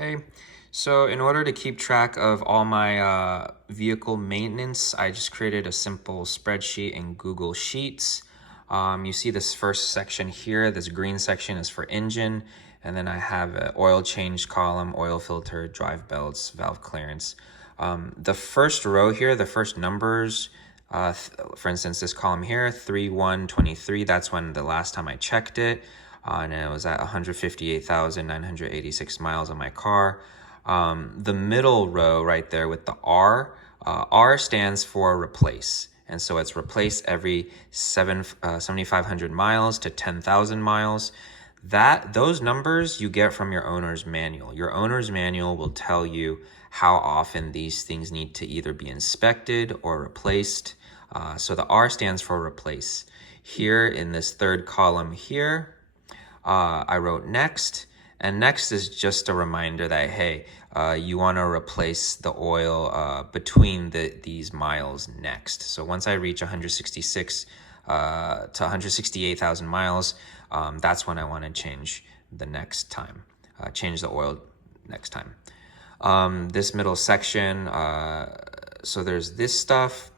Hey, so in order to keep track of all my vehicle maintenance, I just created a simple spreadsheet in Google Sheets. You see this first section here, this green section is for engine, and then I have an oil change column, oil filter, drive belts, valve clearance. The first row here, the first numbers, for instance, this column here, 3/1/23, that's when the last time I checked it. And it was at 158,986 miles on my car. The middle row right there with the R, R stands for replace. And so it's replace every 7,500 miles to 10,000 miles. Those numbers you get from your owner's manual. Your owner's manual will tell you how often these things need to either be inspected or replaced. So the R stands for replace. Here in this third column here, I wrote next, and next is just a reminder that, hey, you want to replace the oil between these miles next. So once I reach 166 to 168,000 miles, that's when I want to change the next time, change the oil next time. This middle section, so there's this stuff.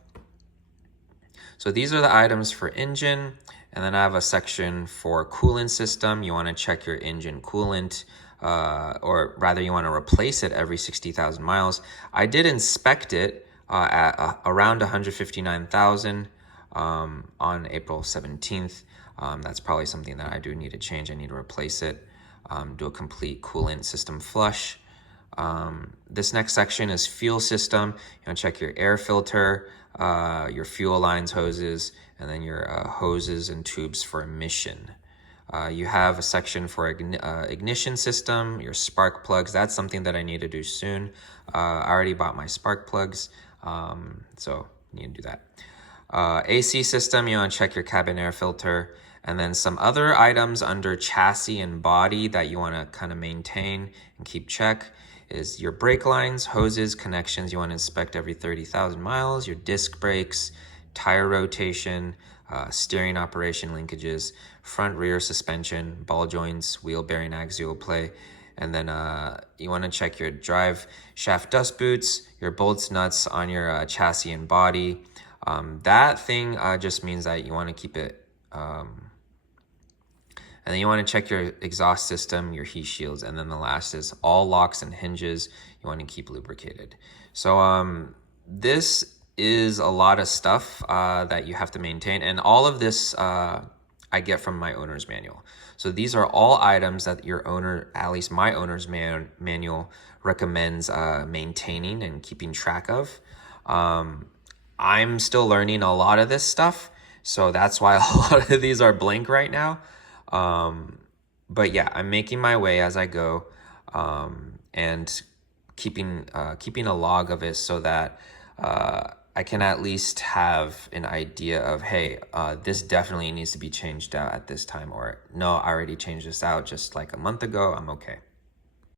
So these are the items for engine. And then I have a section for coolant system. You want to check your engine coolant, or rather you want to replace it every 60,000 miles. I did inspect it at around 159,000 on April 17th. That's probably something that I do need to change. I need to replace it, do a complete coolant system flush. This next section is fuel system. You want to check your air filter, your fuel lines, hoses, and then your hoses and tubes for emission. You have a section for ignition system, your spark plugs. That's something that I need to do soon. I already bought my spark plugs, so I need to do that. AC system, you want to check your cabin air filter. And then some other items under chassis and body that you want to kind of maintain and keep check is your brake lines, hoses, connections. You want to inspect every 30,000 miles, your disc brakes, tire rotation, steering operation linkages, front rear suspension, ball joints, wheel bearing axial play. And then you want to check your drive shaft dust boots, your bolts, nuts on your chassis and body. That thing just means that you want to keep it, and then you want to check your exhaust system, your heat shields, and then the last is all locks and hinges you want to keep lubricated. So this is a lot of stuff that you have to maintain, and all of this I get from my owner's manual. So these are all items that your owner, at least my owner's manual, recommends maintaining and keeping track of. I'm still learning a lot of this stuff, so that's why a lot of these are blank right now. But yeah, I'm making my way as I go, and keeping a log of it so that I can at least have an idea of, hey, this definitely needs to be changed out at this time, or no, I already changed this out just like a month ago, I'm okay.